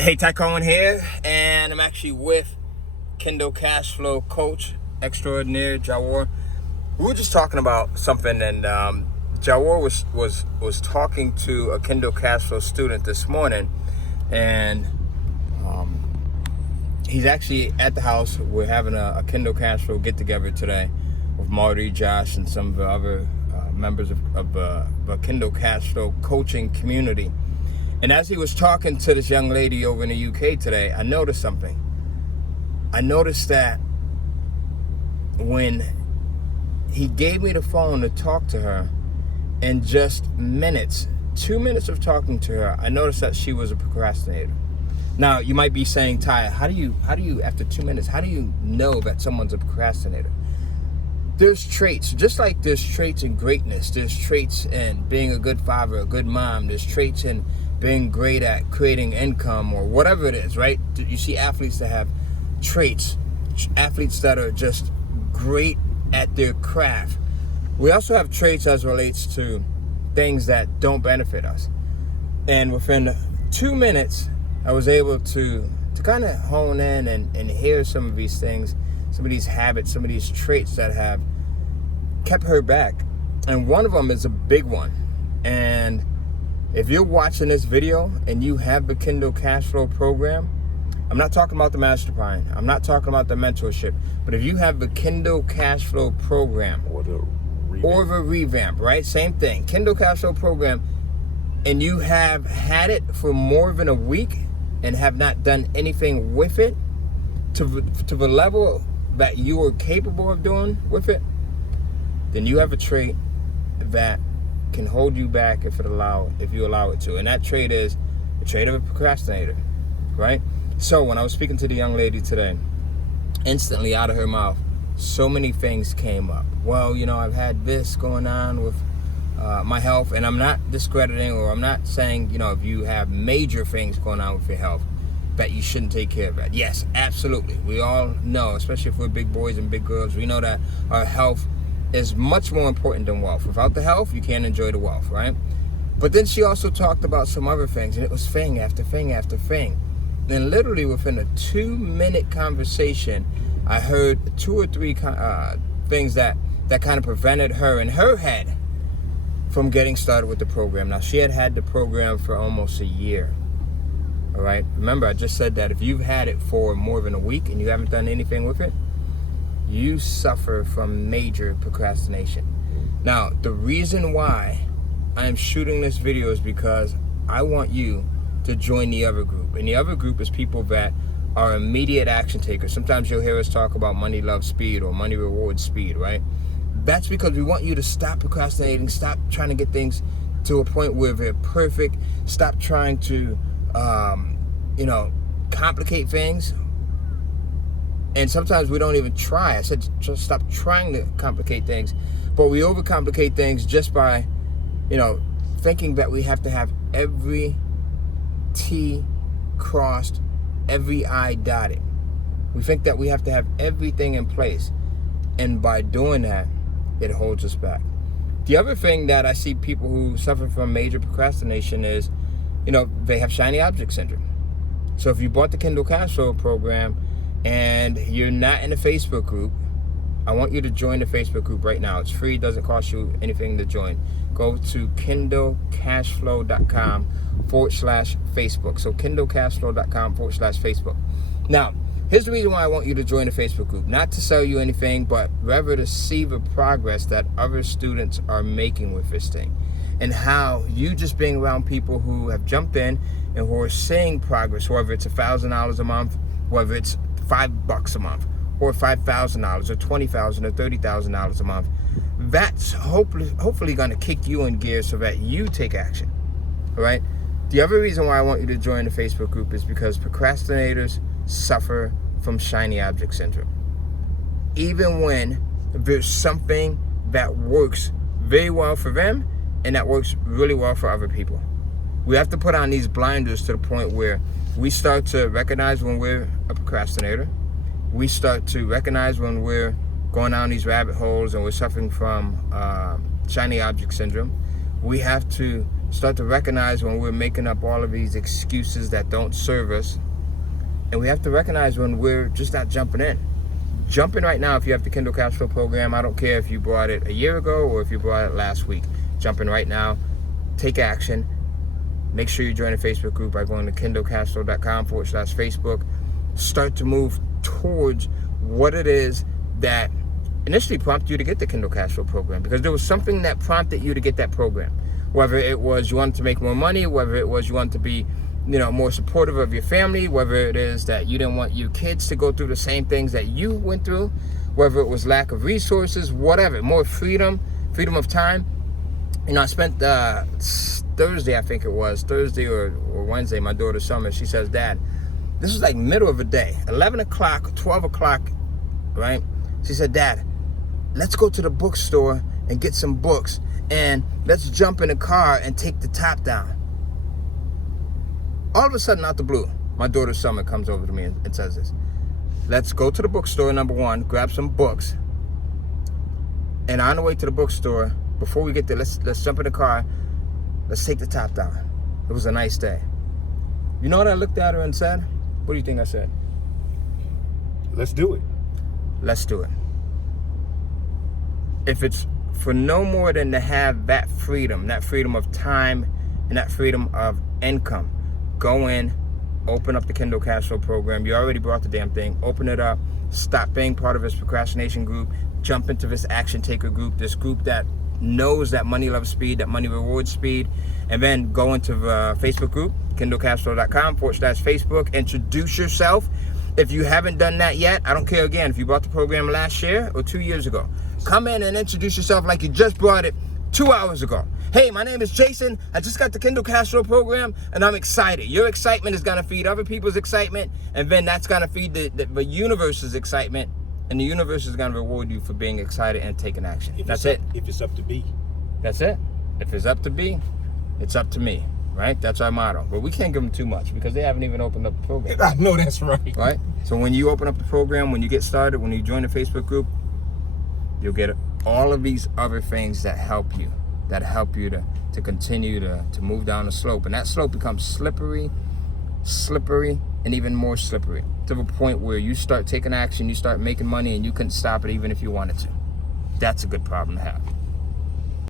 Hey, Cohen here, and I'm actually with Kindle Cash Flow Coach Extraordinaire Jawar. We were just talking about something, and Jawar was talking to a Kindle Cash Flow student this morning, and he's actually at the house. We're having a Kindle Cash Flow get together today with Marty, Josh, and some of the other members of the Kindle Cash Flow coaching community. And as he was talking to this young lady over in the UK today, I noticed something. I noticed that when he gave me the phone to talk to her, in just minutes, 2 minutes of talking to her, I noticed that she was a procrastinator. Now, you might be saying, Ty, how do you, after 2 minutes, how do you know that someone's a procrastinator? There's traits, just like there's traits in greatness, there's traits in being a good father, a good mom, there's traits in being great at creating income or whatever it is, right? You see athletes that have traits, athletes that are just great at their craft. We also have traits as relates to things that don't benefit us. And within 2 minutes, I was able to kind of hone in and hear some of these things, some of these habits, some of these traits that have kept her back. And one of them is a big one. And if you're watching this video and you have the Kindle Cash Flow program, I'm not talking about the mastermind, I'm not talking about the mentorship, but if you have the Kindle Cash Flow program or the revamp, right? Same thing, Kindle Cash Flow program, and you have had it for more than a week and have not done anything with it to the level that you are capable of doing with it, then you have a trait that can hold you back if you allow it to. And that trait is the trait of a procrastinator, right? So when I was speaking to the young lady today, instantly out of her mouth, so many things came up. Well, I've had this going on with my health, and I'm not discrediting, or I'm not saying, if you have major things going on with your health, that you shouldn't take care of that. Yes, absolutely. We all know, especially if we're big boys and big girls, we know that our health is much more important than wealth. Without the health, you can't enjoy the wealth, right? But then she also talked about some other things, and it was thing after thing after thing. And literally within a 2-minute conversation, I heard 2 or 3 things that kind of prevented her in her head from getting started with the program. Now, she had the program for almost a year. All right. Remember, I just said that if you've had it for more than a week and you haven't done anything with it, you suffer from major procrastination. Now, the reason why I'm shooting this video is because I want you to join the other group. And the other group is people that are immediate action takers. Sometimes you'll hear us talk about money, love, speed, or money, reward, speed, right? That's because we want you to stop procrastinating, stop trying to get things to a point where they're perfect, stop trying to complicate things. And sometimes we don't even try. I said just stop trying to complicate things, but we overcomplicate things just by, thinking that we have to have every T crossed, every I dotted. We think that we have to have everything in place, and by doing that, it holds us back. The other thing that I see people who suffer from major procrastination is, they have shiny object syndrome. So if you bought the Kindle Cash Flow program and you're not in the Facebook group, I want you to join the Facebook group right now. It's free, doesn't cost you anything to join. Go to kindlecashflow.com/Facebook. So kindlecashflow.com/Facebook. Now, here's the reason why I want you to join the Facebook group. Not to sell you anything, but rather to see the progress that other students are making with this thing. And how you just being around people who have jumped in and who are seeing progress, whether it's $1,000 a month, whether it's $5 a month, or $5,000 or $20,000 or $30,000 a month, that's hopefully going to kick you in gear so that you take action. All right. The other reason why I want you to join the Facebook group is because procrastinators suffer from shiny object syndrome. Even when there's something that works very well for them and that works really well for other people, we have to put on these blinders to the point where we start to recognize when we're a procrastinator. We start to recognize when we're going down these rabbit holes and we're suffering from shiny object syndrome. We have to Start to recognize when we're making up all of these excuses that don't serve us. And we have to recognize when we're just not jumping in. Jump in right now if you have the Kindle Cash Flow program. I don't care if you bought it a year ago or if you bought it last week. Jump in right now. Take action. Make sure you join the Facebook group by going to kindlecashflow.com/Facebook. Start to move towards what it is that initially prompted you to get the Kindle Cash Flow program, because there was something that prompted you to get that program. Whether it was you wanted to make more money, whether it was you wanted to be, more supportive of your family, whether it is that you didn't want your kids to go through the same things that you went through, whether it was lack of resources, whatever, more freedom of time. I spent Thursday, I think it was, Thursday or Wednesday, my daughter Summer, she says, Dad, this was like middle of the day, 11 o'clock, 12 o'clock, right? She said, Dad, let's go to the bookstore and get some books, and let's jump in the car and take the top down. All of a sudden, out the blue, my daughter Summer comes over to me and says this. Let's go to the bookstore, number one, grab some books, and on the way to the bookstore, before we get there, let's jump in the car, let's take the top down. It was a nice day. You know what I looked at her and said? What do you think I said? Let's do it. Let's do it. If it's for no more than to have that freedom of time, and that freedom of income, go in, open up the Kindle Cash Flow program. You already bought the damn thing. Open it up. Stop being part of this procrastination group. Jump into this action taker group, this group that knows that money loves speed, that money rewards speed. And then go into the Facebook group, kindlecashflow.com/Facebook. Introduce yourself. If you haven't done that yet, I don't care again if you bought the program last year or 2 years ago. Come in and introduce yourself like you just bought it 2 hours ago. Hey, my name is Jason. I just got the Kindle Cash Flow program, and I'm excited. Your excitement is going to feed other people's excitement, and then that's going to feed the universe's excitement, and the universe is going to reward you for being excited and taking action. That's it. If it's up to be. That's it. If it's up to be, it's up to me, right? That's our motto. But we can't give them too much because they haven't even opened up the program. I know that's right. Right? So when you open up the program, when you get started, when you join the Facebook group, you'll get all of these other things that help you to continue to move down the slope. And that slope becomes slippery, and even more slippery, to the point where you start taking action, you start making money, and you couldn't stop it even if you wanted to. That's a good problem to have.